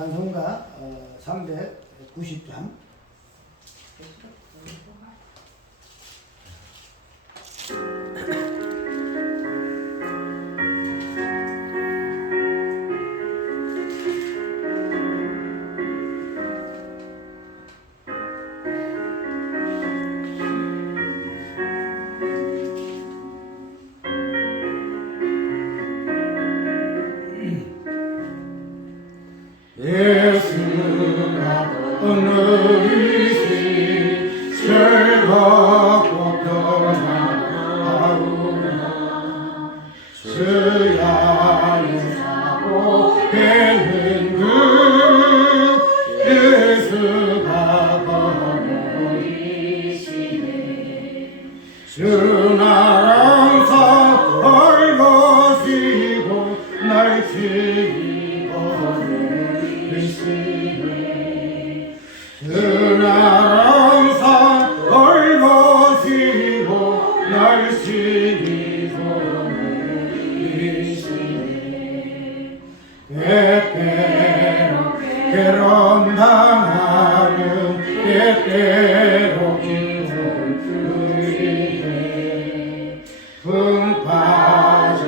찬송가 390장. 예수가 오늘이시 즐겁고 떠나가오나 주 안에 사고 뵙는 그 예수가 오늘이시네. 주 나랑 사할 것이고 날 지키고 주 나랑 사할 것이고 날 지키고 계시네. 때때로 괴로움당하는 때때로 기분 풀리네. 붕 빠진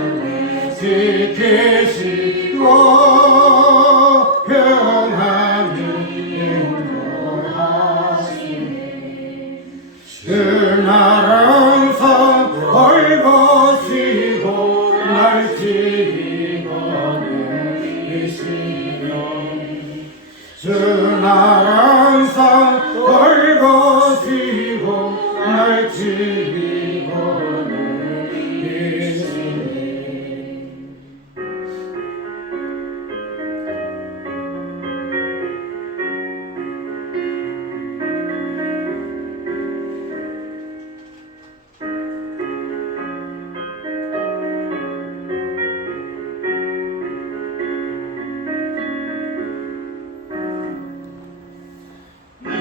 지키시고 나랑 사할 것이고 날 지키고 계시네. 주 나랑 사할 것이고 날 지키고 계시네.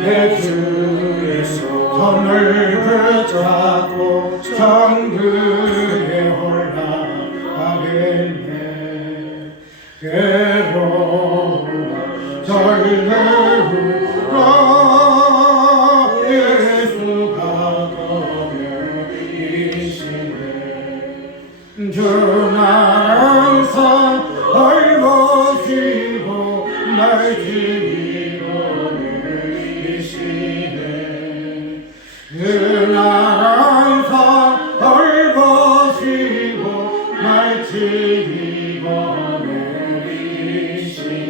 내 주의 손을 붙잡고 천국에 올라가겠네. 괴로움과 절망으로 예수가 거명이시네. 주 나랑 사할 것이고 날 지키고 주 나랑 사할 것이고 날 지키고 계시네.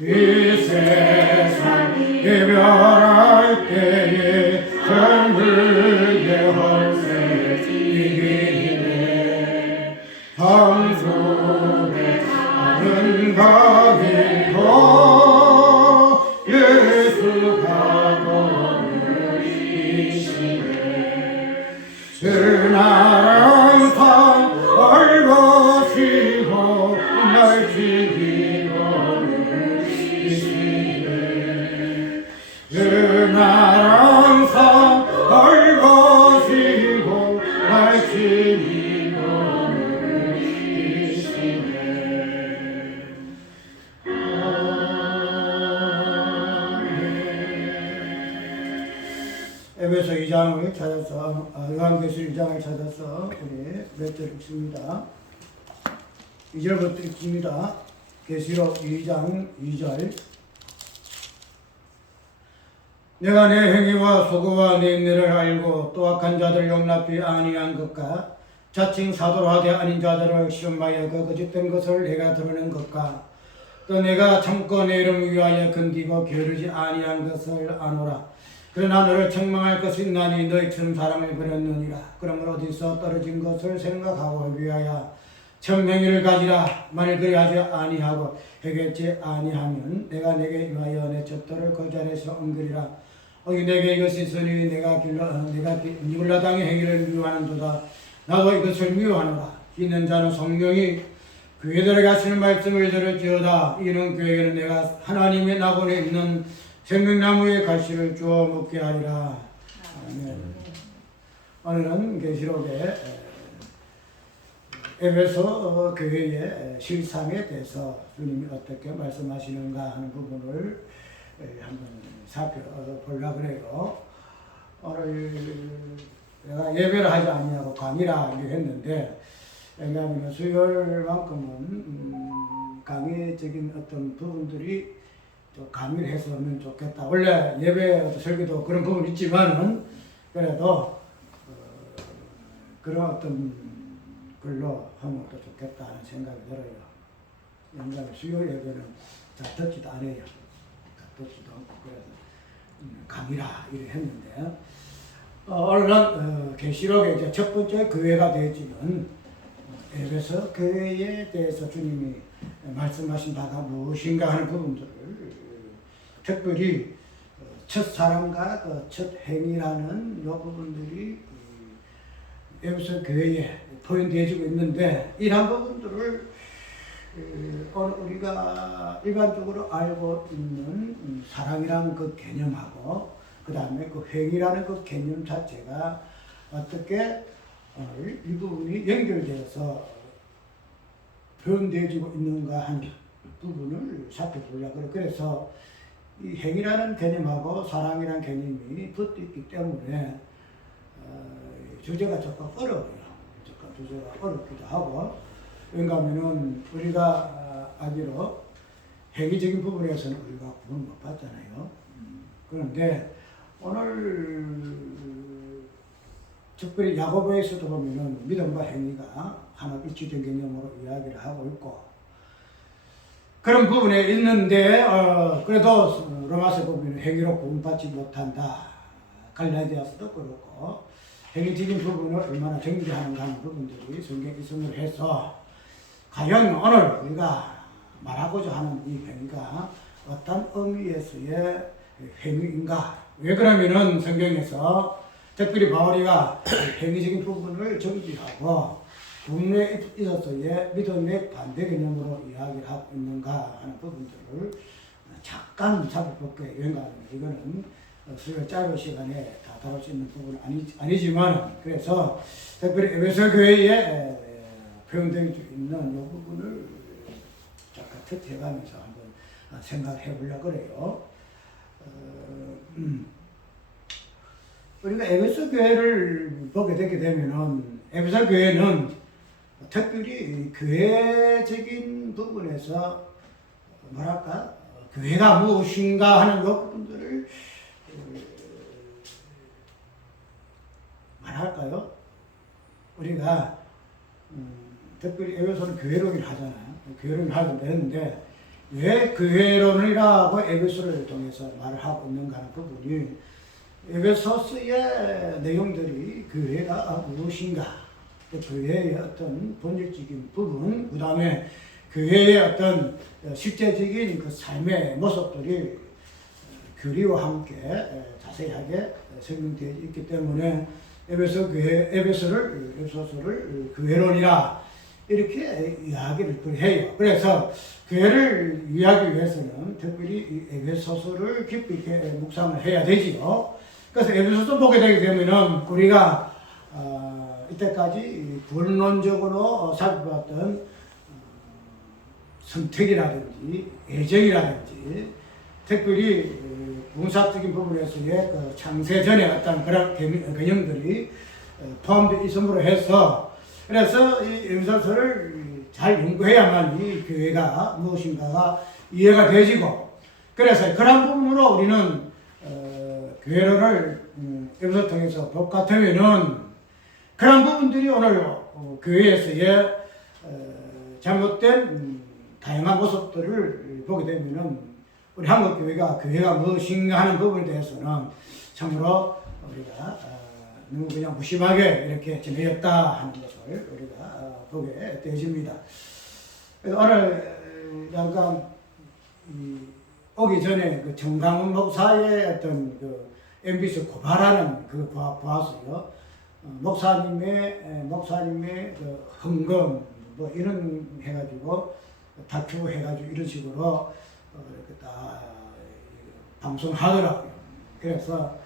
이 세상 이별할 때에 정글게 헐새 이기네. 성숙에 아는 가기로 예수가 주 나랑 사할 것이고 날 지키고 계시네. 주 나랑 사할 것이고 날 지키고 계시네. 에베소 2장을 찾아서 요한계시록 2장을 찾아서 우리 몇 절 읽습니다. 2절부터 읽습니다. 계시록 2장 2절. 내가 내 행위와 소고와 내 인내를 알고 또 악한 자들 용납히 아니한 것과 자칭 사도로 하되 아닌 자들을 시험하여 그 거짓된 것을 내가 드러낸 것과 또 내가 참고 내 이름을 위하여 건디고 게으르지 아니한 것을 아노라. 그러나 너를 책망할 것이 있나니 너희처럼 사람을 버렸느니라. 그러므로 어디서 떨어진 것을 생각하고 위하여 천명의를 가지라. 만일 그리하지 아니하고 회개치 아니하면 내가 내게 위하여 내 젖도를 그 자리에서 옮기리라. 내게 이것이 있으니 내가 니블라당의 행위를 미워하는도다. 나도 이것을 미워하노라. 있는 자는 성령이 그에들에게 하시는 말씀을 들을지어다. 이는 그에게는 내가 하나님의 낙원에 있는 생명나무의 가시를 주어 먹게 하리라. 아멘. 오늘은 계시록의 에베소 교회의 실상에 대해서 주님이 어떻게 말씀하시는가 하는 부분을 한번 살펴보려고 그래요. 오늘 내가 예배를 하지 아니하고 강의라 했는데, 왜냐하면 수요일만큼은 강의적인 어떤 부분들이 또 강의를 해서 하면 좋겠다. 원래 예배 설교도 그런 부분이 있지만은 그래도 그런 어떤 걸로 하면 또 좋겠다 하는 생각이 들어요. 왜냐하면 수요 예배는 잘 듣지도 않아요. 잘 듣지도 않고 그래서 강의라 이래 했는데, 오늘은 계시록의 이제 첫 번째 교회가 되어지는 에베소 교회에 대해서 주님이 말씀하신 바가 무엇인가 하는 부분들을 특별히 첫 사랑과 그 첫 행위라는 이 부분들이 에베소 교회에 포인되어지고 있는데, 이러한 부분들을 오늘 우리가 일반적으로 알고 있는 사랑이라는 그 개념하고 그 다음에 그 행위라는 그 개념 자체가 어떻게 이 부분이 연결되어서 표현되어지고 있는가 하는 부분을 살펴보려고 그래요. 그래서 이 행위라는 개념하고 사랑이라는 개념이 붙어 있기 때문에 주제가 조금 어려워요. 주제가 어렵기도 하고, 왜냐하면 우리가 알기로 행위적인 부분에서는 우리가 구원 못 받잖아요. 그런데 오늘 특별히 야고보에서도 보면은 믿음과 행위가 하나 일치된 개념으로 이야기를 하고 있고, 그런 부분에 있는데 그래도 로마서 보면 행위로 구원받지 못한다. 갈라디아서도 그렇고 행위적인 부분을 얼마나 정죄하는가 하는 부분들이 성경에 있음을 해서, 과연 오늘 우리가 말하고자 하는 이 행위가 어떤 의미에서의 행위인가? 왜 그러면은 성경에서 특별히 바울이가 행위적인 부분을 정지하고 구원에 있어서의 믿음의 반대 개념으로 이야기를 하고 있는가 하는 부분들을 잠깐 살펴볼게요. 왜냐하면 이거는 수요 짧은 시간에 다 다룰 수 있는 부분은 아니지만, 그래서 특별히 에베소 교회에 표현되어 있는 이 부분을 잠깐 터치해가면서 한번 생각해 보려고 그래요. 우리가 에베소 교회를 보게 되게 되면은, 에베소 교회는 특별히 교회적인 부분에서 뭐랄까, 교회가 무엇인가 하는 이 부분들을 말할까요? 우리가 특별히 에베소는 교회론을 하잖아요. 교회론을 하는데 했는데, 왜 교회론이라고 에베소를 통해서 말을 하고 있는가 하는 부분이, 에베소서의 내용들이 교회가 무엇인가, 교회의 어떤 본질적인 부분, 그 다음에 교회의 어떤 실제적인 그 삶의 모습들이 교리와 함께 자세하게 설명되어 있기 때문에 에베소서를 교회론이라 이렇게 이야기를 해요. 그래서 교회를 이해하기 위해서는 특별히 이 에베소서를 깊이 있게 묵상을 해야 되지요. 그래서 에베소서 보게 되게 되면은 우리가 이때까지 구원론적으로 살펴봤던 선택이라든지 애정이라든지 특별히 군사적인 부분에서의 그 창세전의 어떤 그런 개념들이 포함되어 있음으로 해서, 그래서 이 에베소서를 잘 연구해야만 이 교회가 무엇인가가 이해가 되지고, 그래서 그런 부분으로 우리는 교회론을 에베소 통해서 볼 것 같으면은 그런 부분들이 오늘 교회에서의 잘못된 다양한 모습들을 보게 되면은 우리 한국 교회가 무엇인가 하는 부분에 대해서는 참으로 우리가 너무 그냥 무심하게 이렇게 지내었다 하는 것을 우리가 보게 되어집니다. 오늘 잠깐 오기 전에 그 정강훈 목사의 어떤 그 MBC 고발하는 그 보았어요. 목사님의 그 헌금 뭐 이런 해가지고 다큐 해가지고 이런 식으로 이렇게 다 방송하더라고요. 그래서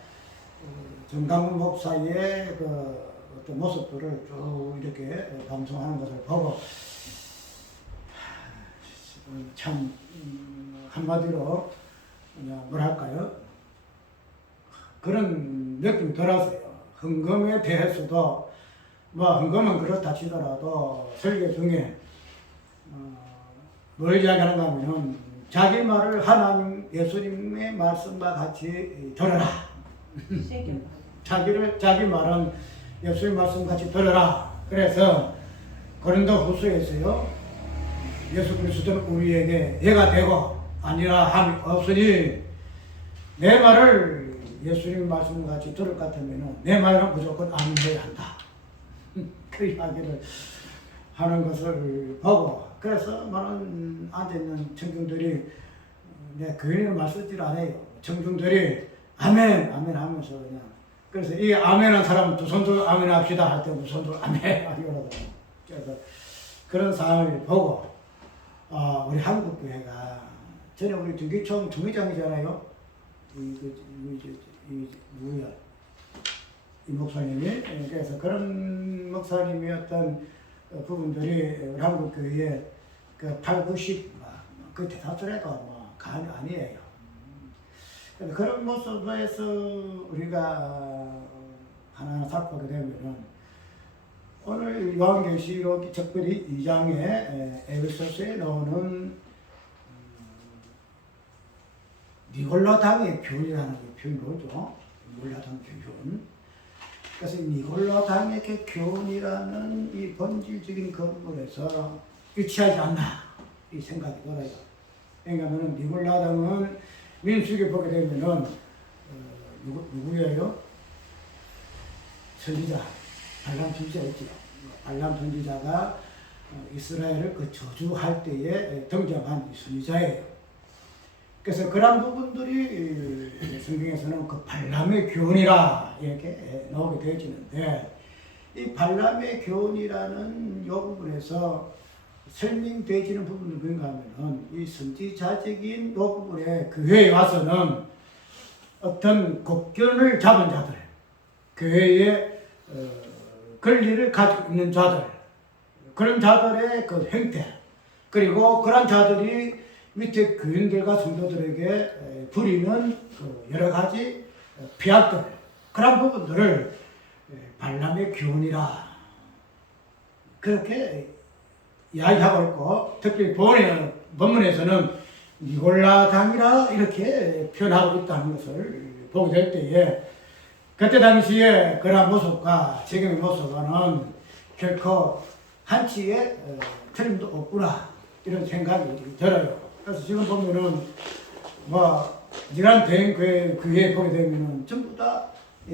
정강훈 목사의 그 어떤 모습들을 쭉 이렇게 방송하는 것을 보고 참 한마디로 그냥 뭐랄까요? 그런 느낌이 들었어요. 헌금에 대해서도 뭐 헌금은 그렇다 치더라도 설교 중에 뭘 이야기하는가 하면 자기 말을 하나님 예수님의 말씀과 같이 들어라. 자기 말은 예수님 말씀 같이 들어라. 그래서 고린도 후서에서요, 예수 그리스도는 우리에게 해가 되고 아니라 함이 없으니 내 말을 예수님 말씀 같이 들을 것 같으면 내 말은 무조건 아멘해야 한다. 그 이야기를 하는 것을 보고, 그래서 많은 앉아있는 청중들이 내 교인을 말 쓰질 않아요. 청중들이 아멘 아멘 하면서 그냥, 그래서 이 아멘한 사람은 두 손들 아멘 합시다 할 때 두 손들 아멘 하려고. 그래서 그런 상황을 보고 우리 한국교회가 전에 우리 주기총 총회장이잖아요. 이 목사님이. 그래서 그런 목사님이었던 부분들이 우리 한국교회에 그 8, 90, 그 대다수라도 뭐 간이 아니에요. 그런 모습에서 우리가 하나하나 살펴보게 되면은 오늘 요한계시록 특별히 2장에 에베소서에 나오는 니골라당의 교훈이라는 게 표현이 오죠. 니골라당 교훈. 그래서 니골라당의 교훈이라는 이 본질적인 건물에서 일치하지 않나 이 생각이 들어요. 왜냐하면 니골라당은 민수기 보게 되면은 누구예요? 선지자 발람 선지자 있죠. 발람 선지자가 이스라엘을 그 저주할 때에 등장한 선지자예요. 그래서 그런 부분들이 성경에서는 그 발람의 교훈이라 이렇게 나오게 되어지는데, 이 발람의 교훈이라는 이 부분에서 설명되어지는 부분은 뭔가 하면은 이 선지자적인 이 부분에 교회에 와서는 어떤 국견을 잡은 자들, 교회의 권리를 가지고 있는 자들, 그런 자들의 그 행태, 그리고 그런 자들이 밑에 교인들과 성도들에게 부리는 그 여러 가지 피약들, 그런 부분들을 발람의 교훈이라 그렇게 이야기하고 있고, 특히 본문에서는 니골라당이라 이렇게 표현하고 있다는 것을 보게 될 때에, 그때 당시에 그런 모습과 지금의 모습과는 결코 한치의 틀림도 없구나 이런 생각이 들어요. 그래서 지금 보면은 이런 대형교회 보게 되면은 전부 다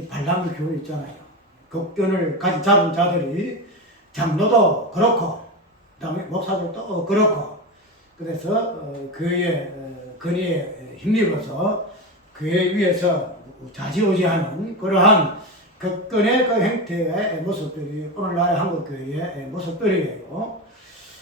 발람의 교회 있잖아요. 국견을 같이 잡은 자들이 장로도 그렇고, 그다음에 목사들도 그렇고, 그래서 교회의 건의에 힘입어서 교회 위에서 좌지우지하는 그러한 국권의 그 행태의 모습들이 오늘날 한국교회의 모습들이에요.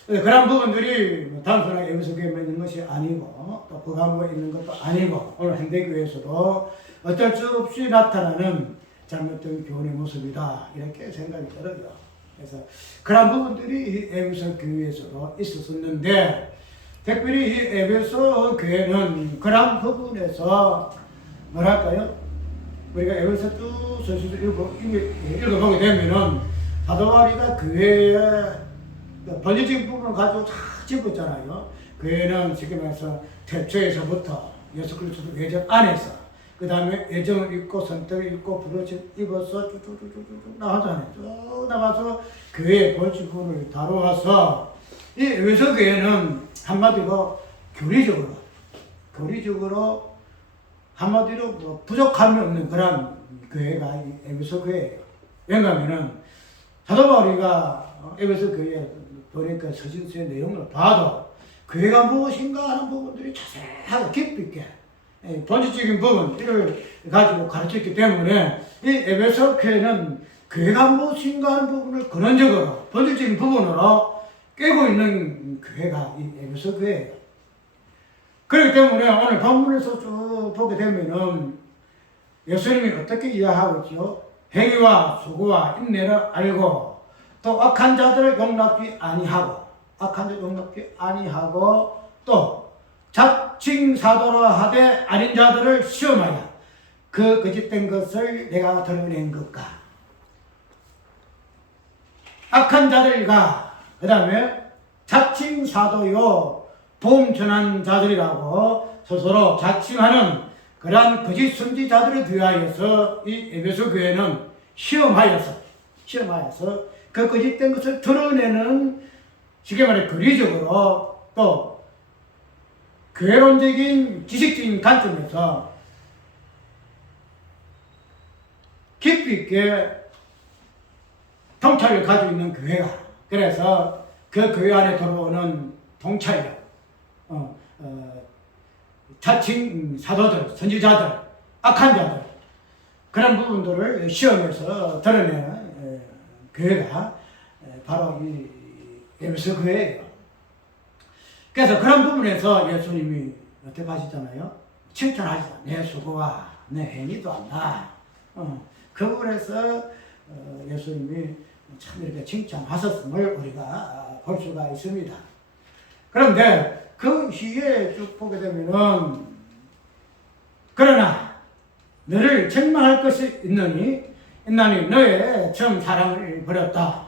그런 부분들이 단순하게 여기서 교회만 있는 것이 아니고 또 부가모에 있는 것도 아니고 오늘 현대교회에서도 어쩔 수 없이 나타나는 잘못된 교훈의 모습이다 이렇게 생각이 들어요. 그래서 그런 부분들이 이 에베소 교회에서도 있었는데, 특별히 이 에베소 교회는 그런 부분에서 뭐랄까요? 우리가 에베소 쭉 서술을 읽어보게 되면은 사도 바울이가 교회의 본질적인 부분을 가지고 다 짚었잖아요. 교회는 지금 해서 태초에서부터 예수 그리스도 외적 안에서, 그 다음에 애정을 입고 선택을 입고 부르심 입어서 쭉쭉쭉쭉 나가잖아요. 쭉 나가서 교회의 본질 부분을 다루어서 이 에베소 교회는 한마디로 교리적으로 한마디로 부족함이 없는 그런 교회가 이 에베소 교회예요. 왜냐하면은 사도 바울이가 에베소 교회에 보니까 서신서의 내용을 봐도 교회가 무엇인가 하는 부분들이 자세하게 깊이 있게 본질적인 부분을 가지고 가르쳤기 때문에 이 에베소 교회는 교회가 무엇인가 하는 부분을 근원적으로 본질적인 부분으로 깨고 있는 교회가 이 에베소 교회예요. 그렇기 때문에 오늘 본문에서 쭉 보게 되면은 예수님이 어떻게 이야기하고 있죠? 행위와 수고와 인내를 알고 또 악한 자들을 용납지 아니하고 또 자칭 사도라 하되 아닌 자들을 시험하여 그 거짓된 것을 내가 드러낸 것과 악한 자들과 그 다음에 자칭 사도요 복음 전한 자들이라고 스스로 자칭하는 그러한 거짓 선지자들에 대하여서 이 에베소 교회는 시험하여서 그 거짓된 것을 드러내는 쉽게 말해 교리적으로 또 교회론적인 지식적인 관점에서 깊이 있게 통찰을 가지고 있는 교회가 그래서 그 교회 안에 들어오는 통찰력 자칭 사도들, 선지자들, 악한 자들 그런 부분들을 시험에서 드러내는 교회가 바로 이 에베소 교회예요. 그래서 그런 부분에서 예수님이 어떻게 하시잖아요? 칭찬하시잖아요. 내 수고와 내 행위도 안다. 그 부분에서 예수님이 참 이렇게 칭찬하셨음을 우리가 볼 수가 있습니다. 그런데 그 뒤에 쭉 보게 되면은 그러나 너를 책망할 것이 있나니 너의 처음 사랑을 버렸다.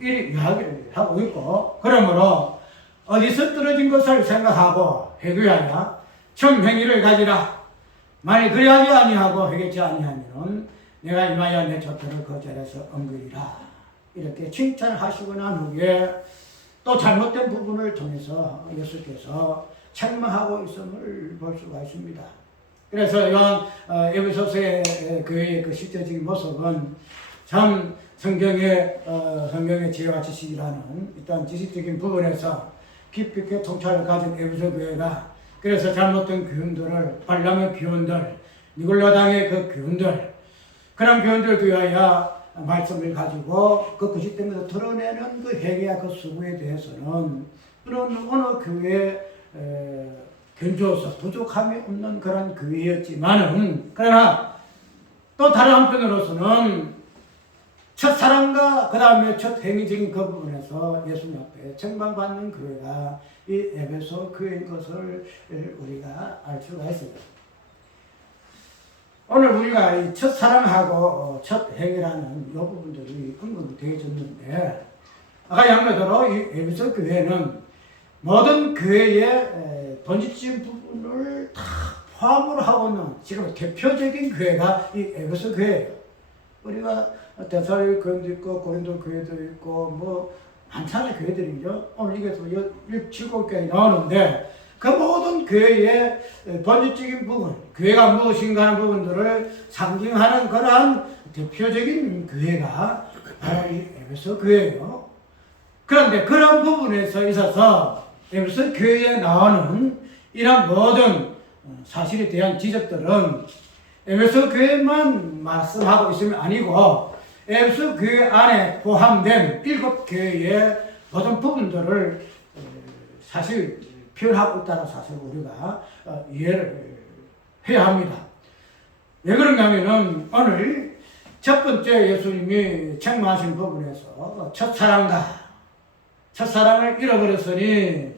이 이야기를 하고 있고 그러므로 어디서 떨어진 것을 생각하고 회개하여 처음 행위를 가지라. 만일 그리하지 아니하고 회개치 아니하면 내가 임하여 내 젖들을 그 자리에서 엉그리라. 이렇게 칭찬하시고 난 후에 또 잘못된 부분을 통해서 예수께서 책망하고 있음을 볼 수가 있습니다. 그래서 이런 에베소서의 교회의 그 실제적인 모습은 참 성경의 지혜와 지식이라는 일단 지식적인 부분에서 깊이 있게 통찰을 가진 에베소 교회가 그래서 잘못된 교훈들을 발람의 교훈들, 니골라당의 그 교훈들 그런 교훈들을 위하여 말씀을 가지고 그 거짓된 것을 드러내는 그 회개와 그 수고에 대해서는 어느 교회에 견주어서 부족함이 없는 그런 교회였지만은 그러나 또 다른 한편으로서는 첫사랑과 그 다음에 첫 행위적인 그 부분에서 예수님 앞에 책망받는 교회가 이 에베소 교회인 것을 우리가 알 수가 있습니다. 오늘 우리가 이 첫사랑하고 첫 행위라는 이 부분들이 언급이 되어졌는데 아까 양면대로 이 에베소 교회는 모든 교회의 본질적인 부분을 다 포함을 하고 있는 지금 대표적인 교회가 이 에베소 교회예요. 우리가 데살로니가도 있고 고린도 교회도 있고 뭐 많잖아요 교회들이죠. 오늘 이게 또 7교회 나오는데 그 모든 교회의 본질적인 부분, 교회가 무엇인가 하는 부분들을 상징하는 그러한 대표적인 교회가 바로 이 에베소 교회예요. 그런데 그런 부분에서 있어서 에베소 교회에 나오는 이런 모든 사실에 대한 지적들은 에베소 교회만 말씀하고 있으면 아니고 에베소 교회 안에 포함된 7교회의 모든 부분들을 사실 표현하고 있다는 사실을 우리가 이해를 해야 합니다. 왜 그런가 하면은 오늘 첫 번째 예수님이 책망하신 부분에서 첫사랑을 잃어버렸으니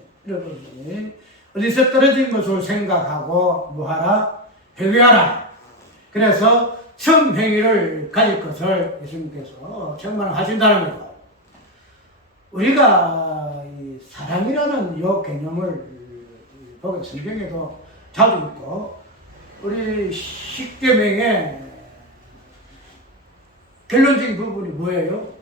어디서 떨어진 것을 생각하고 뭐하라? 회개하라. 그래서 처음 행위를 가질 것을 예수님께서 책망하신다는 거예요. 우리가 이 사랑이라는 이 개념을 보게 성경에도 자주 있고 우리 십계명의 결론적인 부분이 뭐예요?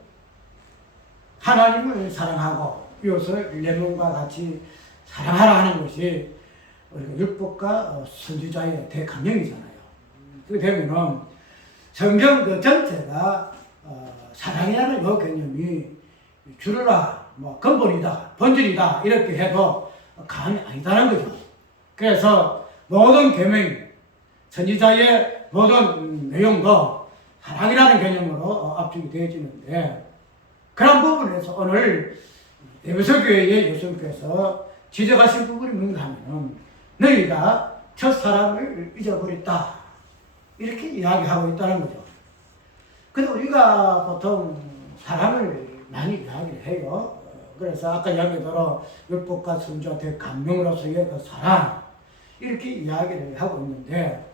하나님을 사랑하고 이웃을 내 몸과 같이 사랑하라 하는 것이 우리가 율법과 선지자의 대강령이잖아요. 그렇게 되면은 성경 그 전체가 사랑이라는 이 개념이 주르라, 뭐 근본이다, 본질이다 이렇게 해도 감이 아니다는 거죠. 그래서 모든 계명, 선지자의 모든 내용도 사랑이라는 개념으로 압축이 되어지는데 그런 부분에서 오늘 에베소 교회의 예수님께서 지적하신 부분이 뭔가 하면 너희가 첫사랑을 잊어버렸다 이렇게 이야기하고 있다는 거죠. 근데 우리가 보통 사랑을 많이 이야기를 해요. 그래서 아까 이야기대로 율법과 순조와 대감명으로서의 그 사랑 이렇게 이야기를 하고 있는데,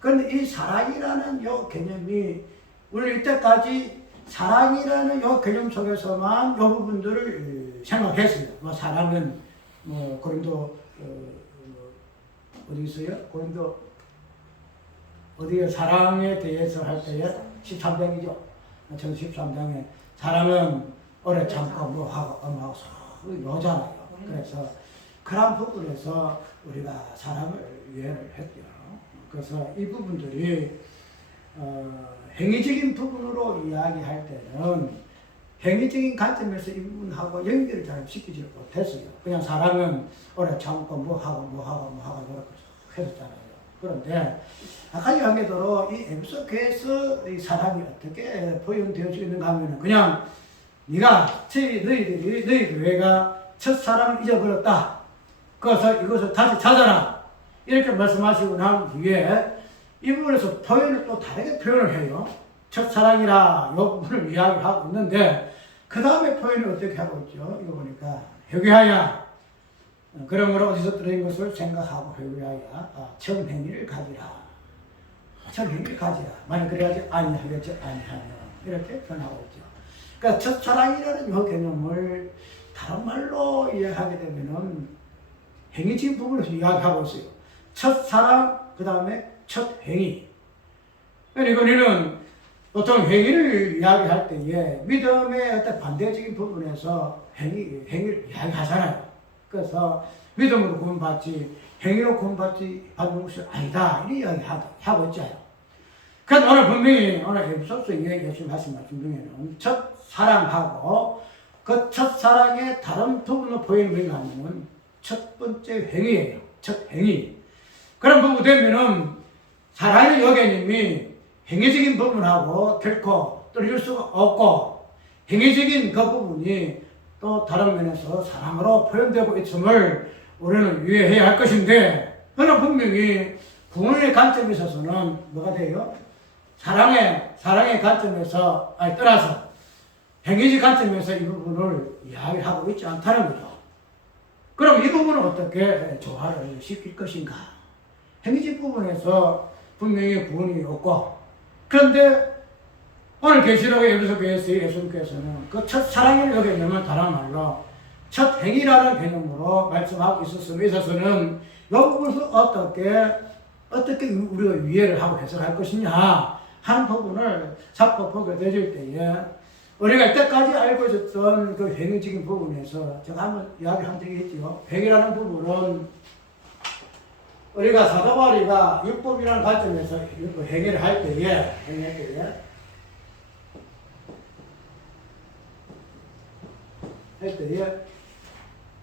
그런데 이 사랑이라는 요 개념이 우리 이때까지 사랑이라는 요 개념 속에서만 요 부분들을 생각했어요. 뭐 사랑은 뭐 고린도 어디 있어요? 고린도 어디에 사랑에 대해서 할 때에 13장이죠. 저 13장에 사랑은 오래 참고 뭐하고 엄하고 서로 여잖아요. 그래서 그런 부분에서 우리가 사랑을 이해를 했죠. 그래서 이 부분들이 행위적인 부분으로 이야기할 때는 행위적인 관점에서 이 부분하고 연결을 잘 시키지 못했어요. 그냥 사랑은 오래 참고 뭐하고 이렇게 했었잖아요. 그런데 아까 이야기대로 이 에베소 교회에서 이 사랑이 어떻게 표현되어지고 있는가 하면은 그냥 네가 너희 교회가 첫사랑을 잊어버렸다. 그래서 이것을 다시 찾아라. 이렇게 말씀하시고 난 뒤에 이 부분에서 표현을 또 다르게 표현을 해요. 첫사랑이라 이 부분을 이야기하고 있는데 그 다음에 표현을 어떻게 하고 있죠? 이거 보니까 회개하여 그러므로 어디서 들은 것을 생각하고 회개하여 정행위를 가지라. 정행위를 가지라. 만약 그래야지 아니하겠지 아니하며 이렇게 표현하고 있죠. 그러니까 첫사랑이라는 이 개념을 다른 말로 이해하게 되면은 행위적인 부분에서 이야기하고 있어요. 첫사랑, 그 다음에 첫 행위. 그러니까 우리는 보통 행위를 이야기할 때에 믿음의 어떤 반대적인 부분에서 행위를 이야기하잖아요. 그래서 믿음으로 구원받지 행위로 구원받지 받는 것이 아니다. 이렇게 이야기하고 있잖아요. 그래서 오늘 분명히 오늘 에베소서에 예수님 하신 말씀 중에는 첫 사랑하고 그 첫 사랑의 다른 부분으로 보이는 게 뭐냐면 첫 번째 행위예요. 첫 행위. 그런 부분 되면은 사랑의 요개님이 행위적인 부분하고 결코 떨어질 수가 없고 행위적인 그 부분이 또 다른 면에서 사랑으로 표현되고 있음을 우리는 이해해야 할 것인데, 그러나 분명히 구원의 관점에 있어서는 뭐가 돼요? 사랑의 관점에서 떠나서 행위적 관점에서 이 부분을 이야기하고 있지 않다는 거죠. 그럼 이 부분을 어떻게 조화를 시킬 것인가? 행위적 부분에서 분명히 구원이 없고, 그런데 오늘 계시록의 에베소 교회에서 예수님께서는 그 첫 사랑을 여기냐면 다른 말로 첫 행위라는 개념으로 말씀하고 있어서는 이 부분을 어떻게 우리가 이해를 하고 해석할 것이냐 하는 부분을 자꾸 보게 되질 때에 우리가 이때까지 알고 있었던 그 행위적인 부분에서 제가 한번 이야기한 적이 있죠. 행위라는 부분은 우리가 사도 바울이가 율법이라는 관점에서 행위를 할 때에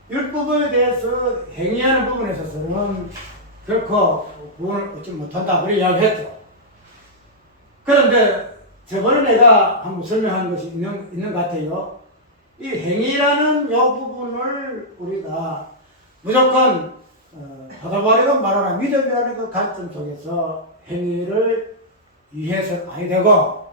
율법에 대해서 행위하는 부분에 있어서는 결코 구원을 얻지 못한다. 그렇게 이야기했죠. 그런데 저번에 내가 한번 설명한 것이 있는 것 같아요. 이 행위라는 이 부분을 우리가 무조건 사도 바울이가 말하는 믿음이라는 그 관점 속에서 행위를 이해해서는 아니 되고,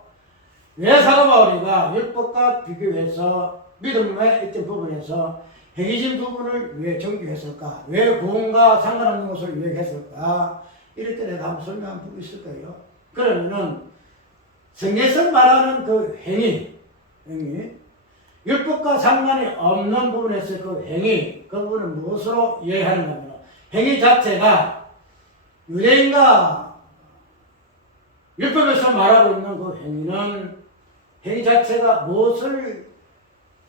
왜 사도 바울이가 율법과 비교해서 믿음의 있던 부분에서 행위진 부분을 왜 정규했을까? 왜 구원과 상관없는 것을 왜 했을까? 이럴 때 내가 한번 설명한 부분이 있을 거예요. 그러면은 성경에서 말하는 그 행위, 율법과 상관이 없는 부분에서 그 행위, 그 부분을 무엇으로 이해하는가 하면 행위 자체가 유대인과 율법에서 말하고 있는 그 행위는 행위 자체가 무엇을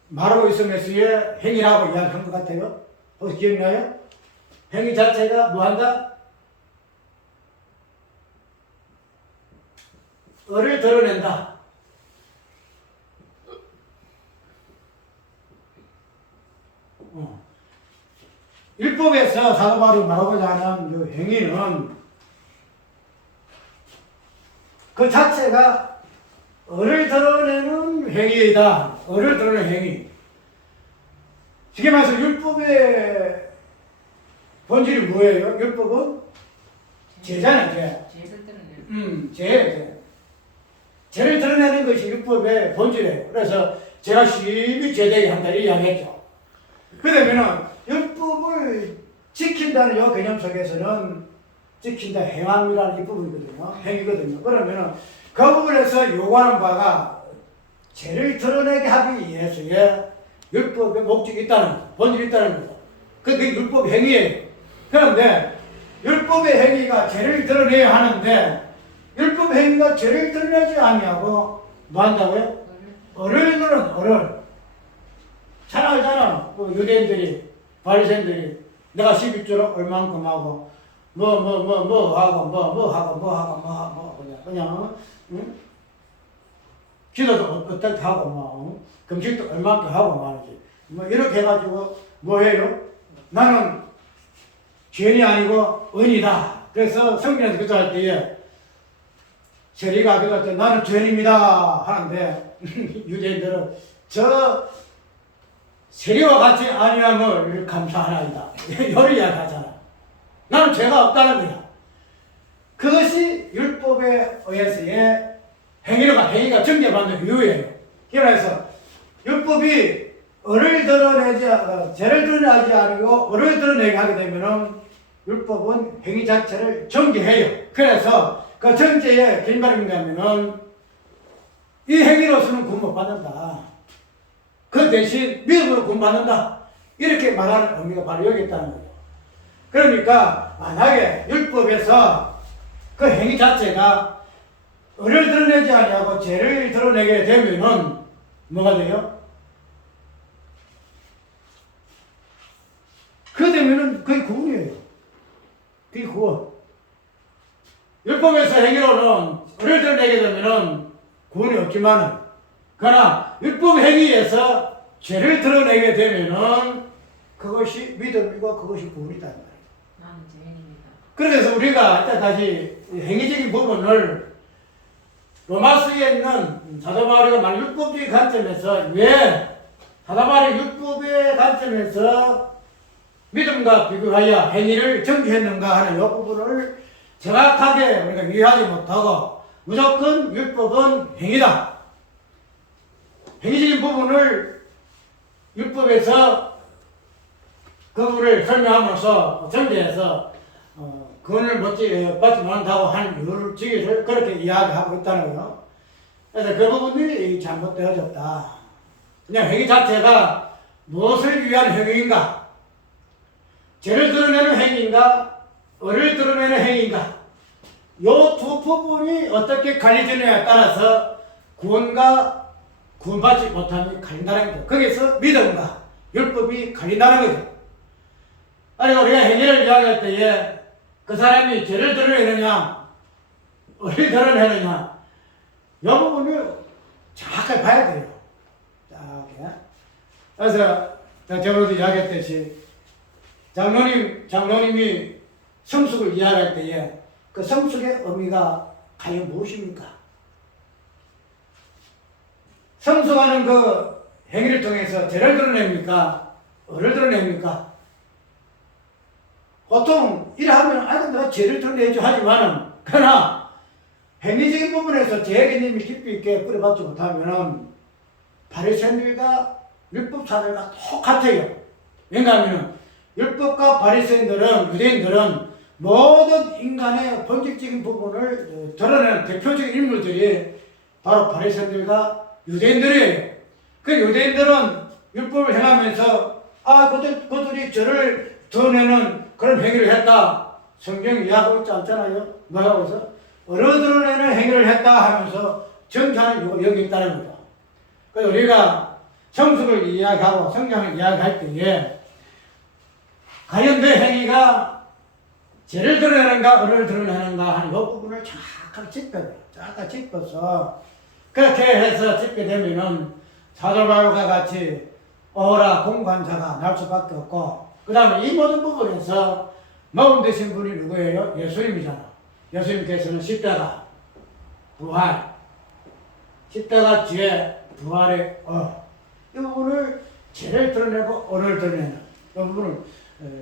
말하고 있으면서의 행위라고 이야기한 것 같아요. 혹시 기억나요? 행위 자체가 뭐한다? 을을 드러낸다. 율법에서 사도 바울이 말하고자 하는 그 행위는 그 자체가 을을 드러내는 행위이다. 을을 드러내는 행위. 쉽게 말해서 율법의 본질이 뭐예요? 율법은 죄잖아요, 죄. 죄를 드러내는. 죄. 죄를 드러내는 것이 율법의 본질이에요. 그래서 제가 심히 죄되게 한다 이 이야기했죠. 그러면은 율법을 지킨다는 이 개념 속에서는 지킨다 행함이라는 이 부분이거든요. 행위거든요. 그러면은 그 부분에서 요구하는 바가 죄를 드러내게 하기 위해서의 율법의 목적이 있다는 거, 본질이 있다는 거죠. 그게 율법 행위예요. 그런데 율법의 행위가 죄를 드러내야 하는데 율법 행위가 죄를 드러내지 아니하고 뭐 한다고요? 어를 드러는 어를. 잘 알잖아. 그 유대인들이 바리새인들이 내가 11조로 얼만큼 하고 뭐 하고 그냥 응? 기도도 어떻게 하고 뭐 금식도 얼만큼 하고 말이지. 뭐 이렇게 해가지고 뭐 해요? 나는 죄인이 아니고 은이다. 그래서 성경에서 기도할 때에 세리가 기도할 때 나는 죄인입니다 하는데 유대인들은 저 세리와 같이 아니함을 감사하나이다. 이런 이야기 하잖아. 나는 죄가 없다는 거야. 그것이 율법에 의해서의 행위가 정죄받는 이유예요. 그래서 율법이 을을 드러내지, 죄를 드러내지 아니고 을을 드러내게 하게 되면은 율법은 행위 자체를 정죄해요. 그래서 그 정죄의 결말이 뭐냐면은 이 행위로서는 구원 못 받는다. 그 대신 믿음으로 구원 받는다. 이렇게 말하는 의미가 바로 여기 있다는 거예요. 그러니까 만약에 율법에서 그 행위 자체가 을을 드러내지 아니하고 죄를 드러내게 되면은 뭐가 돼요? 그 되면은 그게 구원이에요. 그게 구원. 율법에서 행위로는 을을 드러내게 되면은 구원이 없지만은, 그러나 율법 행위에서 죄를 드러내게 되면은 그것이 믿음이고 그것이 구원이다. 나는 죄인입니다. 그래서 우리가 이때까지 행위적인 부분을 로마서에 있는 사도 바울이 말 율법적인 관점에서 왜 사도 바울이 율법의 관점에서 믿음과 비교하여 행위를 정죄했는가 하는 이 부분을 정확하게 우리가 이해하지 못하고 무조건 율법은 행위다. 행위적인 부분을 율법에서 그 부분을 설명하면서 정죄해서 구원을 받지 못한다고 하는 이유를 지기를 그렇게 이야기하고 있다는 거예요. 그래서 그 부분이 잘못되어졌다. 그냥 행위 자체가 무엇을 위한 행위인가? 죄를 드러내는 행위인가? 을을 드러내는 행위인가? 이 두 부분이 어떻게 갈리느냐에 따라서 구원과 구원받지 못함이 갈린다는 거죠. 거기서 믿음과 율법이 갈린다는 거죠. 아니, 우리가 행위를 이야기할 때에 그 사람이 죄를 드러내느냐, 을을 드러내느냐, 이 부분을 정확하게 봐야 돼요. 정확하게. 그래서 저번에도 이야기했듯이 장로님이 성숙을 이야기할 때에 그 성숙의 의미가 과연 무엇입니까? 성숙하는 그 행위를 통해서 죄를 드러냅니까? 을을 드러냅니까? 보통 일하면 아니 내가 죄를 드러내죠 하지만은 그러나 행위적인 부분에서 죄 개념이 깊이 있게 뿌려받지 못하면은 바리새인들과 율법사들과 똑같아요. 왜냐하면 율법과 바리새인들은 유대인들은 모든 인간의 본질적인 부분을 드러내는 대표적인 인물들이 바로 바리새인들과 유대인들이에요. 그 유대인들은 율법을 행하면서 그들이 저를 드러내는 그런 행위를 했다. 성경이 이야기하고 있지 않잖아요. 뭐라고 해서? 을을 드러내는 행위를 했다 하면서 정죄하는 이유가 여기 있다는 거죠. 그래서 우리가 성숙을 이야기하고 성장을 이야기할 때에 과연 그 행위가 죄를 드러내는가 을을 드러내는가 하는 이 부분을 정확하게 짚어야 돼요. 정확하게 짚어서 그렇게 해서 짚게 되면은 사도 바울과 같이 어라 공관자가 날 수밖에 없고, 그 다음에 이 모든 부분에서 모범 되신 분이 누구예요? 예수님이잖아. 예수님께서는 십자가, 부활, 십자가 죄, 부활의 이 부분을 죄를 드러내고 을을 드러내는 이 부분을,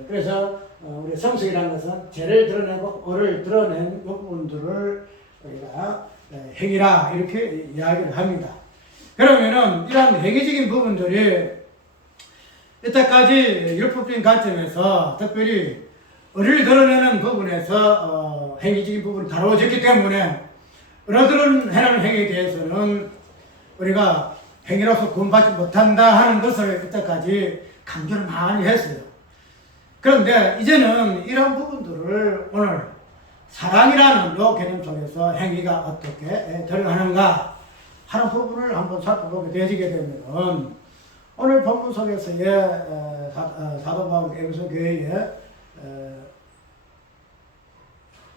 그래서 우리 성숙이라는 것은 죄를 드러내고 을을 드러낸 이 부분들을 우리가 행위라 이렇게 이야기를 합니다. 그러면은 이런 행위적인 부분들이 이때까지 율법적인 관점에서 특별히 의를 드러내는 부분에서 행위적인 부분을 다루어졌기 때문에 의를 드러내는 행위에 대해서는 우리가 행위로서 구원받지 못한다 하는 것을 이때까지 강조를 많이 했어요. 그런데 이제는 이런 부분들을 오늘 사랑이라는 요 개념 속에서 행위가 어떻게 드러나는가 하는 부분을 한번 살펴보게 되지게 되면 오늘 본문 속에서의 사도 바울 에베소 교회에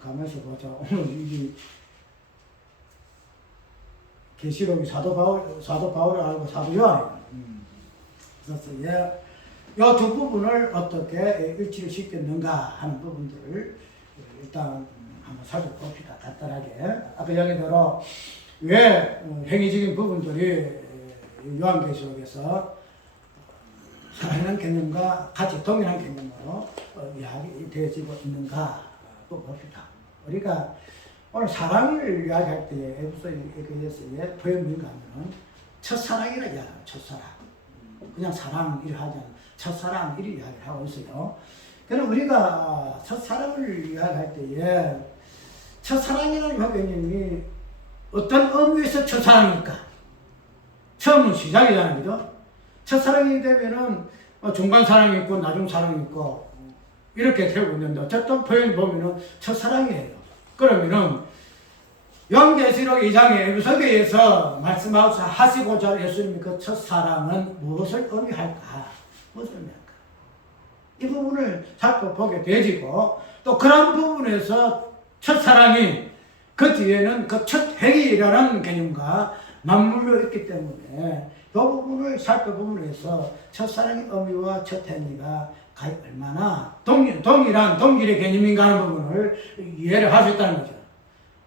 가만있어 보자. 오늘 이 계시록이 사도 바울을 알고 사도 요한이에요. 그래서 이 두 부분을 어떻게 일치를 시켰는가 하는 부분들을 일단 한번 살펴봅시다. 간단하게. 아까 얘기대로 왜 행위적인 부분들이 요한계시록에서 사랑이라는 개념과 같이 동일한 개념으로 이야기되어지고 있는가 봅시다. 우리가 오늘 사랑을 이야기할 때 에베소서의 포용인가 하면 첫사랑이라 이야기해요. 첫사랑. 그냥 사랑 이렇게 하지 않아요. 첫사랑 이렇게 이야기를 하고 있어요. 그럼 우리가 첫사랑을 이야기할 때에 첫사랑이라는 개념이 어떤 의미에서 첫사랑일까? 처음은 시작이잖아요. 그죠? 첫사랑이 되면은 중간 사랑이 있고 나중 사랑이 있고 이렇게 되고 있는데 어쨌든 표현 보면은 첫사랑이에요. 그러면은 요한계시록 2장의 에베소서에서 말씀하시고자 예수님이 그 첫사랑은 무엇을 의미할까? 무엇을 의미할까? 이 부분을 살펴보게 되지고 또 그런 부분에서 첫사랑이 그 뒤에는 그 첫 행위라는 개념과 맞물려 있기 때문에 이 부분을 살펴보면서 첫사랑의 의미와 첫 행위가 얼마나 동일한 동질의 개념인가 하는 부분을 이해를 할 수 있다는 거죠.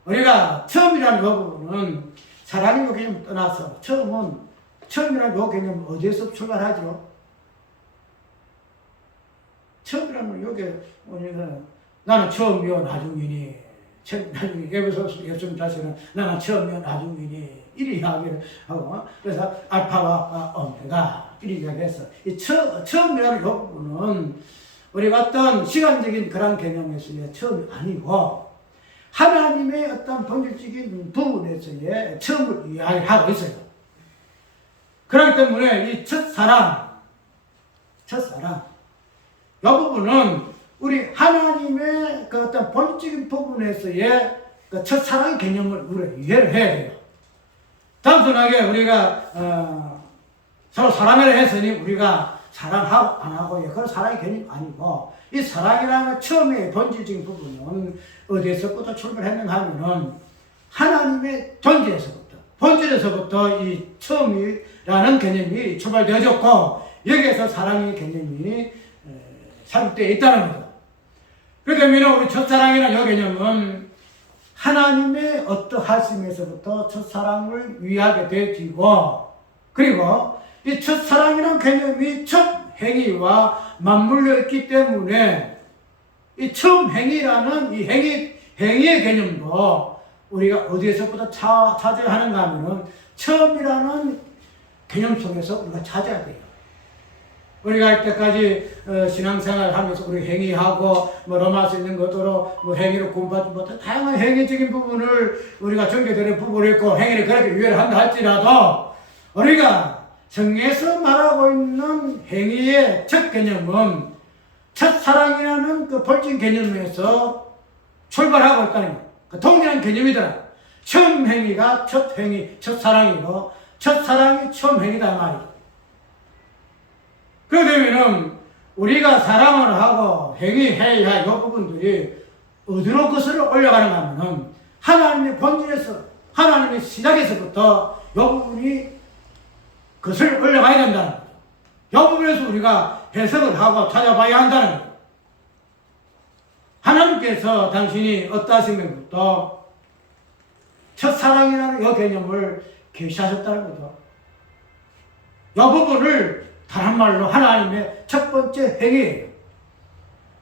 우리가 처음이라는 그 부분은 사랑의 개념을 떠나서 처음이라는 그 개념은 어디에서 출발하죠? 처음이라는 요게 나는 처음이요 나중이니 나중에 에베소서 예수님 자신은 나는 처음이요 나중이니 이리 이야기를 하고 그래서 알파와 오메가 이리 이야기해서 이 처음이라는 그 부분은 우리가 어떤 시간적인 그런 개념에서의 처음이 아니고 하나님의 어떤 본질적인 부분에서의 처음을 이야기하고 있어요. 그렇기 때문에 이 첫사랑 이 부분은 우리 하나님의 그 어떤 본질적인 부분에서의 그 첫사랑 개념을 우리가 이해를 해야 돼요. 단순하게 우리가 서로 사랑을 했으니 우리가 사랑하고 안 하고 그건 사랑의 개념이 아니고 이 사랑이라는 처음에 본질적인 부분은 어디에서부터 출발했는가 하면은 하나님의 존재에서부터 본질에서부터 이 처음이라는 개념이 출발되어졌고 여기에서 사랑의 개념이 삽입되어 있다는 거죠. 그렇게 되면 우리 첫사랑이라는 이 개념은 하나님의 어떠하심에서부터 첫사랑을 위하게 되어지고 그리고 이 첫사랑이라는 개념이 첫 행위와 맞물려 있기 때문에 이 처음 행위라는 이 행위의 개념도 우리가 어디에서부터 찾아야 하는가 하면은 처음이라는 개념 속에서 우리가 찾아야 돼요. 우리가 이때까지 신앙생활 하면서 우리 행위하고 로마서 있는 것으로 행위로 구원받지 못한 다양한 행위적인 부분을 우리가 전개되는 부분이 있고 행위를 그렇게 유예를 한다 할지라도 우리가 성경에서 말하고 있는 행위의 첫 개념은 첫사랑이라는 그 본질 개념에서 출발하고 있다는 거예요. 그 동일한 개념이더라. 처음 행위가 첫 행위, 첫사랑이고 첫사랑이 처음 행위다 말이죠. 그렇게 되면은 우리가 사랑을 하고 행위해야 할 이 부분들이 어디로 거슬러 올라가는가 하면은 하나님의 본질에서 하나님의 시작에서부터 이 부분이 거슬러 올라가야 된다는 거죠. 이 부분에서 우리가 해석을 하고 찾아봐야 한다는 거죠. 하나님께서 당신이 어떠하심에부터 첫사랑이라는 이 개념을 계시하셨다는 거죠. 이 부분을 다른 말로 하나님의 첫 번째 행위예요.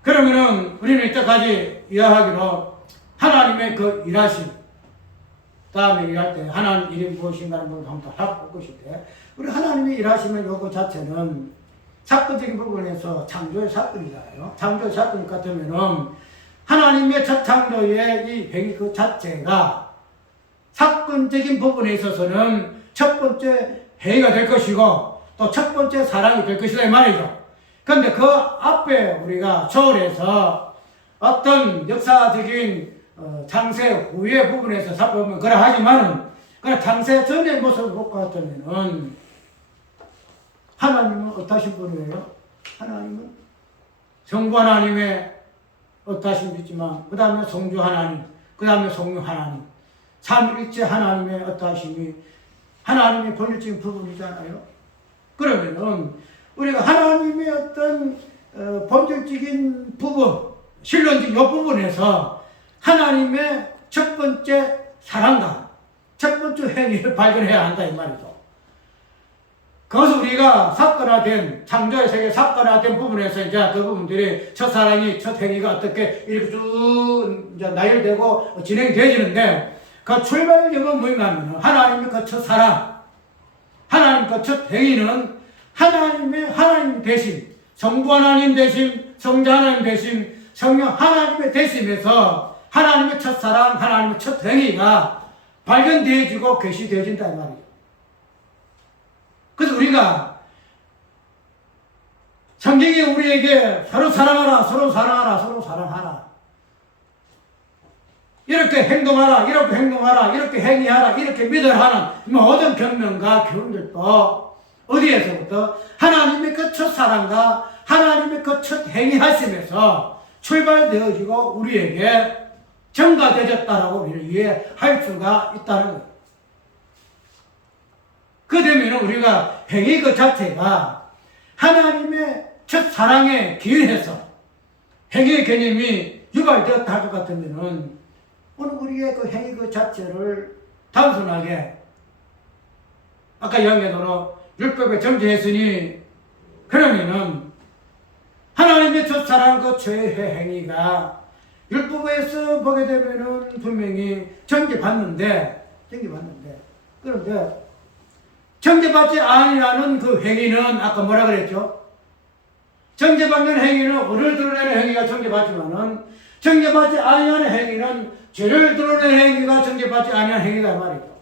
그러면은 우리는 이때까지 이해하기로 하나님의 그 일하심, 다음에 일할 때 하나님 일이 무엇인가를 한번 살펴볼 것인데, 우리 하나님이 일하시면 요거 자체는 사건적인 부분에서 창조의 사건이잖아요. 창조의 사건 같으면은 하나님의 첫 창조의 이 행위 그 자체가 사건적인 부분에 있어서는 첫 번째 행위가 될 것이고 또 첫 번째 사랑이 될 것이다 이 말이죠. 그런데 그 앞에 우리가 초월해서 어떤 역사적인 창세 후의 부분에서 살펴보면 그래 하지만은 그래 창세 전의 모습을 볼 것 같으면은 하나님은 어떠신 분이에요? 하나님은 성부 하나님의 어떠신 있지만 그 다음에 성주 하나님, 그 다음에 성령 하나님, 삼위일체 하나님의 어떠하심이 하나님의 본질적인 부분이잖아요. 그러면은 우리가 하나님의 어떤 본질적인 부분, 실론적 이 부분에서 하나님의 첫 번째 사랑과 첫 번째 행위를 발견해야 한다 이 말이죠. 그것을 우리가 사건화된 창조의 세계 사건화된 부분에서 이제 그 부분들이 첫 사랑이 첫 행위가 어떻게 이렇게 쭉 이제 나열되고 진행이 되어지는데 그 출발점은 뭔가 하면 하나님의 그 첫 사랑, 하나님 그 첫 행위는 하나님 대신 성부 하나님 대신 성자 하나님 대신 성령 하나님의 대심에서 하나님의 첫 사랑, 하나님의 첫 행위가 발견되어지고 계시되어진다 이 말이에요. 그래서 우리가 성경이 우리에게 서로 사랑하라, 서로 사랑하라, 서로 사랑하라. 이렇게 행동하라, 이렇게 행동하라, 이렇게 행위하라, 이렇게 믿어야 하는 모든 경명과 교훈들도 어디에서부터 하나님의 그 첫 사랑과 하나님의 그 첫 행위하심에서 출발되어지고 우리에게 전가되어졌다라고 우리는 이해할 수가 있다는 거예요. 그 되면 우리가 행위 그 자체가 하나님의 첫 사랑에 기인해서 행위의 개념이 유발되었다 할 것 같으면은 오늘 우리의 그 행위 그 자체를 단순하게 아까 이야기한 대로 율법에 정죄했으니 그러면은 하나님의 첫 사랑 그 죄의 행위가 율법에서 보게 되면은 분명히 정죄받는데 그런데 정죄받지 아니하는 그 행위는 아까 뭐라 그랬죠? 정죄받는 행위는 의를 드러내는 행위가 정죄받지만은 정죄받지 아니하는 행위는 죄를 드러내는 행위가 정죄받지 아니하는 행위다 말이죠.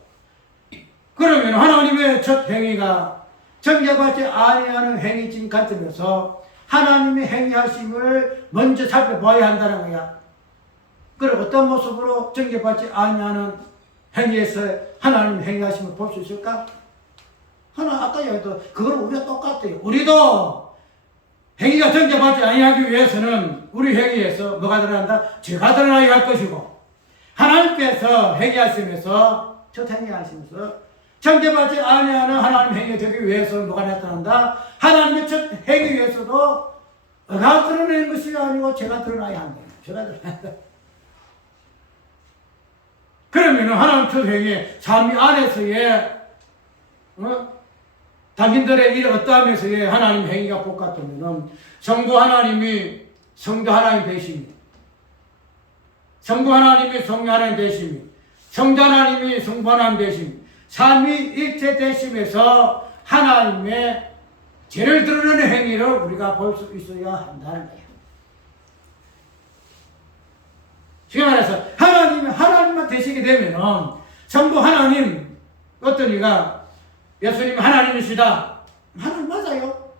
그러면 하나님의 첫 행위가 정죄받지 아니하는 행위진 같으면서 하나님의 행위하심을 먼저 살펴봐야 한다는 거야. 그럼 어떤 모습으로 정죄받지 아니하는 행위에서 하나님의 행위하심을 볼 수 있을까? 아까 얘기했던 그건 우리가 똑같아요. 우리도 행위가 정죄받지 아니하기 위해서는 우리 행위에서 뭐가 드러난다? 죄가 드러나야 할 것이고 하나님께서 행위하시면서 첫 행위하시면서 정죄받지 아니하는 하나님 행위 되기 위해서는 뭐가 나타난다? 하나님의 첫 행위 위해서도 의가 드러내는 것이 아니고 죄가 드러나야 한다. 죄가 드러난다. 그러면 하나님 첫 행위 삶 안에서의 당신들의 일 어떠하면서의 하나님 행위가 똑같으면 성부 하나님이 성자 하나님 되심이 성부 하나님이 성자 하나님 되심이 성자 하나님이 성부 하나님 되심이 삼위일체 되심에서 하나님의 죄를 드러내는 행위를 우리가 볼 수 있어야 한다는 거예요. 지금 말해서 하나님만 되시게 되면 성부 하나님 어떤 이가 예수님 하나님이시다. 하나님 맞아요.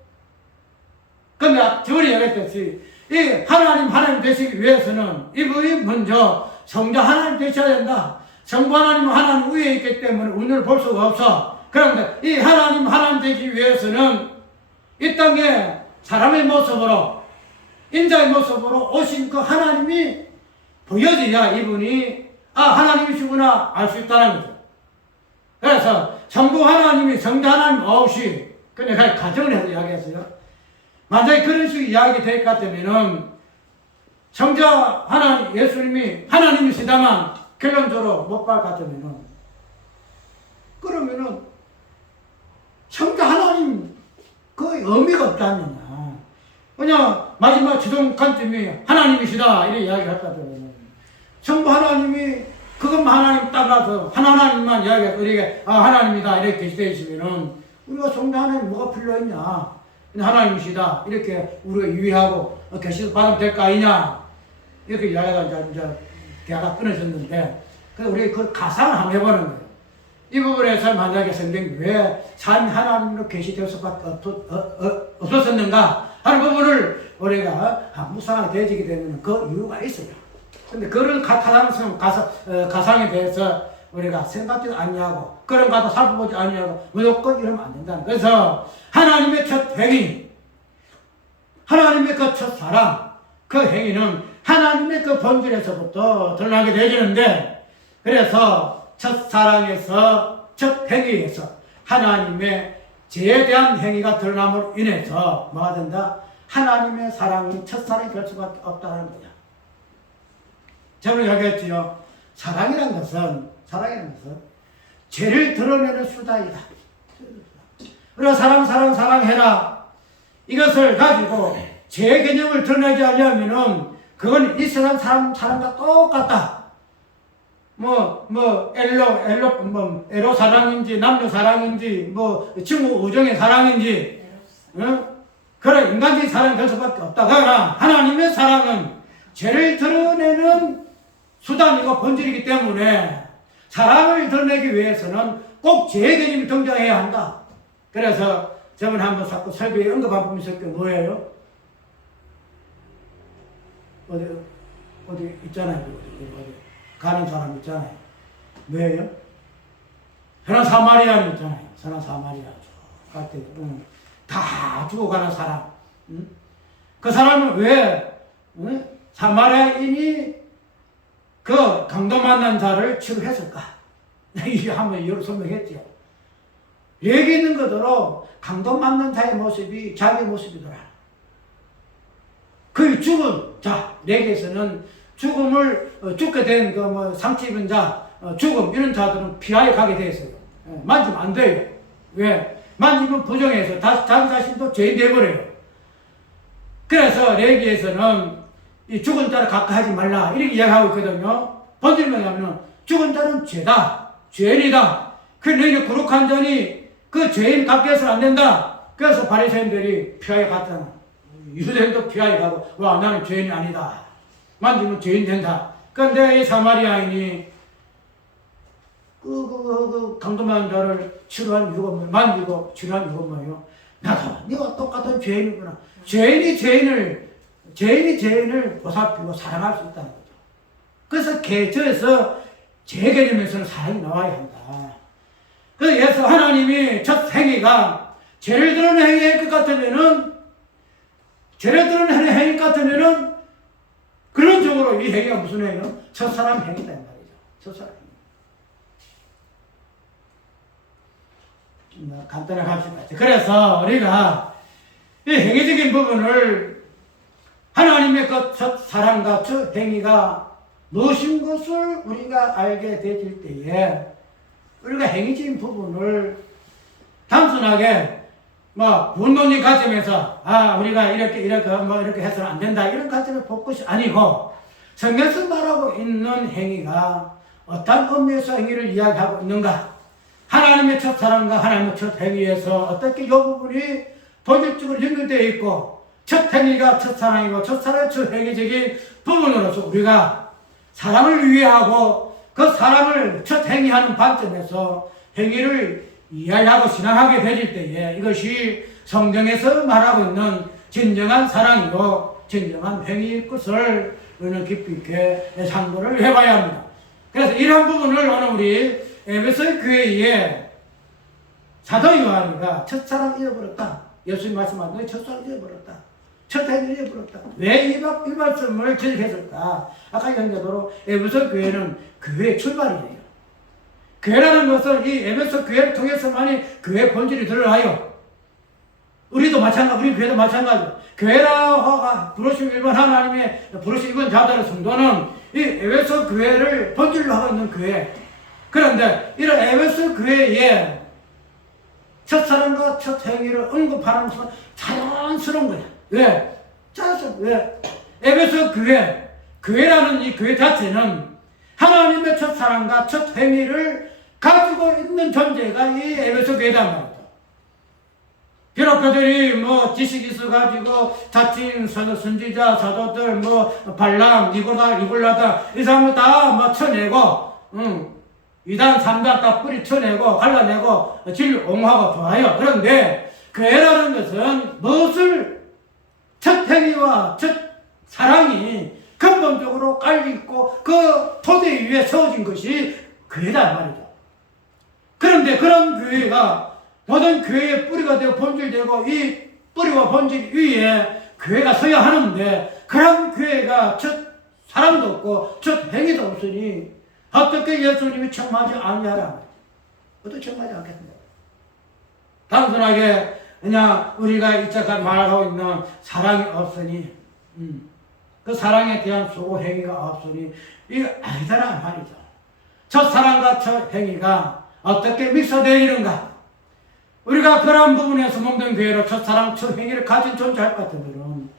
근데 저번에 얘기했듯이 이 하나님 되시기 위해서는 이분이 먼저 성자 하나님 되셔야 된다. 성부 하나님은 하나님 위에 있기 때문에 운을 볼 수가 없어. 그런데 이 하나님 되기 위해서는 이 땅에 사람의 모습으로 인자의 모습으로 오신 그 하나님이 보여져야 이분이 하나님이시구나 알 수 있다는 거죠. 그래서 성부 하나님이 성자 하나님 없이 근데 가정을 해서 이야기했어요. 만약에 그런 식으로 이야기 될 것 같으면은 성자 하나님 예수님이 하나님이시다만 결론적으로 못 볼 것 같으면은 그러면은 성자 하나님 그 의미가 없지 않느냐. 그냥 마지막 최종 관점이 하나님이시다 이렇게 이야기할 것 같으면 성부 하나님이 그것만 하나님 따라서 하나님만 이야기해서 우리에게 하나님이다 이렇게 계시되 있으면은 우리가 성령 하나님 뭐가 필요했냐? 하나님이시다 이렇게 우리가 유의하고 계시도 받으면 될 거 아니냐? 이렇게 이야기하다가 이제 대화가 끊어졌는데 그래서 우리 그 가상을 한번 해보는 거예요. 이 부분에서 만약에 성경이 왜 삶이 하나님으로 계시될 수밖에 없었는가 하는 부분을 우리가 묵상하게 되어지게 되면 그 이유가 있어요. 근데 그런 가상에 대해서 우리가 생각지도 아니하고 그런 거 갖다 살펴보지 아니하고 무조건 이러면 안 된다. 그래서 하나님의 첫 행위, 하나님의 그 첫 사랑, 그 행위는 하나님의 그 본질에서부터 드러나게 되어지는데 그래서 첫 사랑에서 첫 행위에서 하나님의 죄에 대한 행위가 드러남으로 인해서 뭐가 된다? 하나님의 사랑이 첫사랑이 될 수밖에 없다는 거야. 제가 이야기했지요. 사랑이라는 것은 죄를 드러내는 수단이다. 그래서 사랑해라. 이것을 가지고 죄 개념을 드러내지 않으려면은 그건 이 세상 사람과 똑같다. 에로 사랑인지, 남녀 사랑인지, 친구 우정의 사랑인지, 그런 인간적인 사랑이 될 수밖에 없다. 그러나 하나님의 사랑은 죄를 드러내는 수단이고 본질이기 때문에 사랑을 드러내기 위해서는 꼭 죄의 개념이 등장해야 한다. 그래서 저번에 한번 자꾸 설교에 언급한 부분이 있었게 뭐예요? 어디 있잖아요. 어디 가는 사람 있잖아요. 뭐예요? 선한 사마리아인 있잖아요. 선한 사마리아. 갈 때, 다 죽어가는 사람. 그 사람은 왜, 사마리아인이 그 강도 만난 자를 치료했을까? 이게 한번 여러 설명했죠. 여기 있는 그대로 강도 만난 자의 모습이 자기의 모습이더라. 그 죽은 자, 내게서는 죽음을 죽게 된 상처 입은 자, 죽음 이런 자들은 피하에 가게 되어 있어요. 만지면 안 돼요. 왜? 만지면 부정해서 자기 자신도 죄인 되어버려요. 그래서 레위기에서는 이 죽은 자를 가까이 하지 말라 이렇게 이야기하고 있거든요. 본질은 뭐냐면 죽은 자는 죄다, 죄인이다. 그 너희는 거룩한 자니 그 죄인 가까이 해서는 안 된다. 그래서 바리새인들이 피하에 갔잖아. 유대인도 피하에 가고 와 나는 죄인이 아니다. 만지면 죄인 된다. 그런데 이 사마리아인이 강도만 자를 치료한 이유가 뭐예요? 만지고 치료한 이유가 뭐예요? 나도 네가 똑같은 죄인이구나. 죄인이 죄인을 보살피고 사랑할 수 있다는 거죠. 그래서 저에서 죄 개념에서는 사랑이 나와야 한다. 그래서 하나님이 첫 행위가 죄를 드러내는 행위일 것 같으면은 근원적으로 이 행위가 무슨 행위예요? 첫사랑 행위다 말이죠. 첫사랑 행위. 간단하게 합시다. 그래서 우리가 이 행위적인 부분을 하나님의 그 첫 사랑과 첫 행위가 무엇인 것을 우리가 알게 되질 때에 우리가 행위적인 부분을 단순하게 본론적인 관점에서 우리가 이렇게 해서는 안 된다 이런 관점을 볼 것이 아니고 성경에서 말하고 있는 행위가 어떤 의미에서 행위를 이야기하고 있는가, 하나님의 첫 사랑과 하나님의 첫 행위에서 어떻게 이 부분이 본질적으로 연결되어 있고 첫 행위가 첫 사랑이고 첫 사랑의 첫 행위적인 부분으로서 우리가 사랑을 위해하고 그 사랑을 첫 행위하는 관점에서 행위를 이해하고 신앙하게 되질 때에 이것이 성경에서 말하고 있는 진정한 사랑이고 진정한 행위일 것을 우리는 깊이 있게 상고를 해봐야 합니다. 그래서 이러한 부분을 오늘 우리 에베소 교회에 사도 요한이가 첫사랑 잃어버렸다. 예수님 말씀하신 첫사랑 잃어버렸다. 첫 행위를 잃어버렸다. 왜 이 말씀을 지적했을까? 아까 얘기한 에베소 교회는 교회의 출발이에요. 교회라는 것은 이 에베소 교회를 통해서만이 교회의 본질이 드러나요. 우리 교회도 마찬가지죠. 교회라 부르심 일반 하나님의 부르심 입은 자들의 성도는 이 에베소 교회를 본질로 하고 있는 교회. 그런데 이런 에베소 교회에 첫사랑과 첫 행위를 언급하는 것은 자연스러운 거야. 왜? 에베소 교회라는 이 교회 자체는 하나님의 첫사랑과 첫 행위를 가지고 있는 존재가 이 에베소 교회단 말이다. 비록 그들이 뭐 지식이 있어가지고 자칭 선지자, 사도들, 뭐 발람, 니골라다 이 사람을 다 뭐 쳐내고, 2단, 3단 다 뿌리 쳐내고 갈라내고 진리 옹호하고 좋아요. 그런데 교회라는 것은 무엇을 첫 행위와 첫 사랑이 근본적으로 깔려있고 그 토대 위에 세워진 것이 교회다 말이죠. 그런데 그런 교회가 모든 교회의 뿌리가 되고 본질되고 이 뿌리와 본질 위에 교회가 서야 하는데 그런 교회가 첫 사랑도 없고 첫 행위도 없으니 어떻게 예수님이 청하지 아니하라? 어떻게 청하지 않겠습니까? 단순하게 그냥 우리가 이제까지 말하고 있는 사랑이 없으니 그 사랑에 대한 수고 행위가 없으니 이거 아니다라 말이죠. 첫사랑과 첫 행위가 어떻게 믹서되어 있는가? 우리가 그런 부분에서 몸된 교회로 첫사랑, 첫 행위를 가진 존재할 것 같으면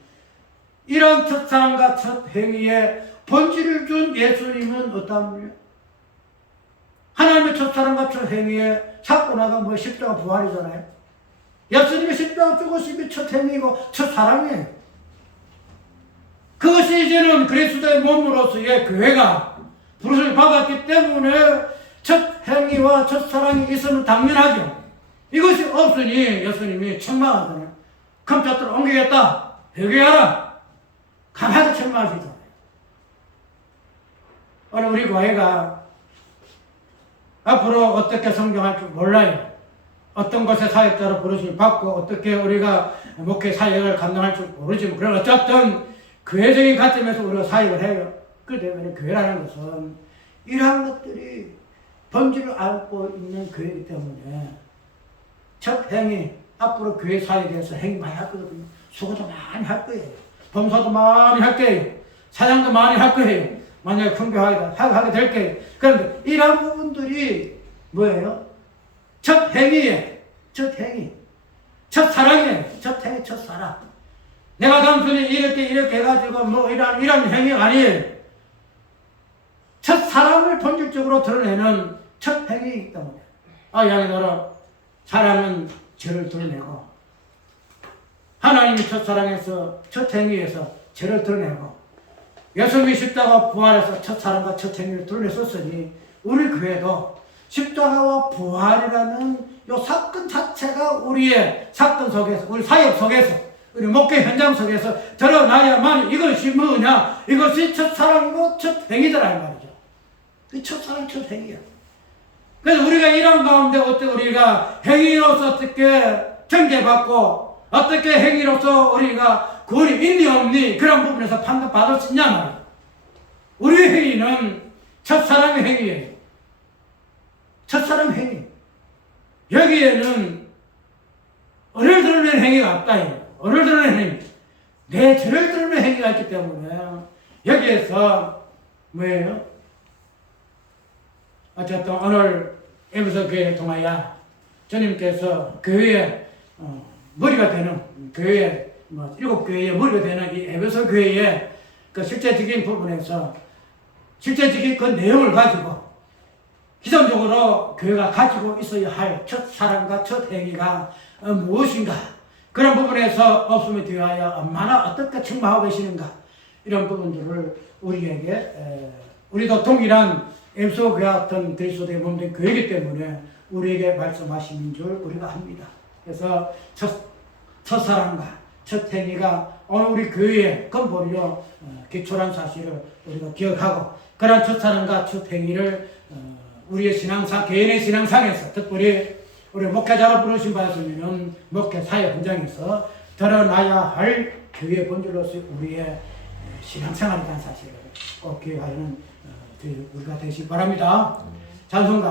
이런 첫사랑과 첫 행위에 본질을 준 예수님은 어떤 분이에요? 하나님의 첫사랑과 첫 행위에 사건화가 뭐 십자가 부활이잖아요. 예수님의 십자가 죽으심이 첫 행위고 첫 사랑이에요. 그것이 이제는 그리스도의 몸으로서의 교회가 부르심을 받았기 때문에 첫 행위와 첫 사랑이 있으면 당연하죠. 이것이 없으니 예수님이 책망하잖아요. 컴퓨터를 옮기겠다. 회개하라. 가만히 책망하시잖아요. 오늘 우리 교회가 앞으로 어떻게 성장할 줄 몰라요. 어떤 곳에 사역자로 부르심을 받고 어떻게 우리가 목회 사역을 감당할 줄 모르지만 그런 어쨌든 교회적인 관점에서 우리가 사역을 해요. 그렇기 때문에 교회라는 것은 이러한 것들이 본질을 앓고 있는 교회이기 때문에 첫 행위, 앞으로 교회 사역에서 행위 많이 할 거거든요. 수고도 많이 할 거예요. 봉사도 많이 할 거예요. 사장도 많이 할 거예요. 만약에 fun교하게 될 거예요. 그런데 이러한 부분들이 뭐예요? 첫 행위에, 첫 행위. 첫 사랑이에요. 첫 행위, 첫 사랑. 내가 단순히 이렇게 해가지고 뭐 이런 행위가 아니에요. 첫 사랑을 본질적으로 드러내는 첫 행위이기 때문에. 양이더러 사랑은 죄를 드러내고, 하나님이 첫 사랑에서, 첫 행위에서 죄를 드러내고, 예수님이 십자가 부활해서 첫 사랑과 첫 행위를 드러냈었으니, 우리 교회도 십자가와 부활이라는 요 사건 자체가 우리의 사건 속에서, 우리 사역 속에서, 우리 목회 현장 속에서 드러나야만 이것이 뭐냐? 이것이 첫사랑이고 첫 행위더라 이 말이죠. 그 첫사랑, 첫 행위야. 그래서 우리가 이런 가운데 어떻게 우리가 행위로서 어떻게 정죄받고 어떻게 행위로서 우리가 구원이 있니 없니 그런 부분에서 판단받을 수 있냐 말이야. 우리의 행위는 첫사랑의 행위예요. 첫사랑 행위. 여기에는 어를 드러내는 행위가 없다. 어를 드러내는 행위. 내 죄를 드러내는 행위가 있기 때문에 여기에서 뭐예요? 어쨌든 오늘 에베소 교회를 통하여 주님께서 교회의 머리가 되는 교회 일곱 교회의 머리가 되는 이 에베소 교회의 그 실제적인 부분에서 실제적인 그 내용을 가지고 기본적으로 교회가 가지고 있어야 할 첫 사랑과 첫 행위가 무엇인가 그런 부분에서 없음에 대하여 얼마나 어떻게 책망하고 계시는가 이런 부분들을 우리에게 우리도 동일한 에베소 교회 같은 그리스도의 몸된 교회이기 때문에 우리에게 말씀하시는 줄 우리가 합니다. 그래서 첫사랑과 첫 행위가 오늘 우리 교회의 근본이요 기초란 사실을 우리가 기억하고 그런 첫사랑과 첫 행위를 우리의 신앙상, 개인의 신앙상에서 특별히 우리 목회자로 부르신 바였으면 목회 사역 현장에서 드러나야 할 교회의 본질로서 우리의 신앙생활이라는 사실을 꼭 기억하는 우리가 되시기 바랍니다. 찬송가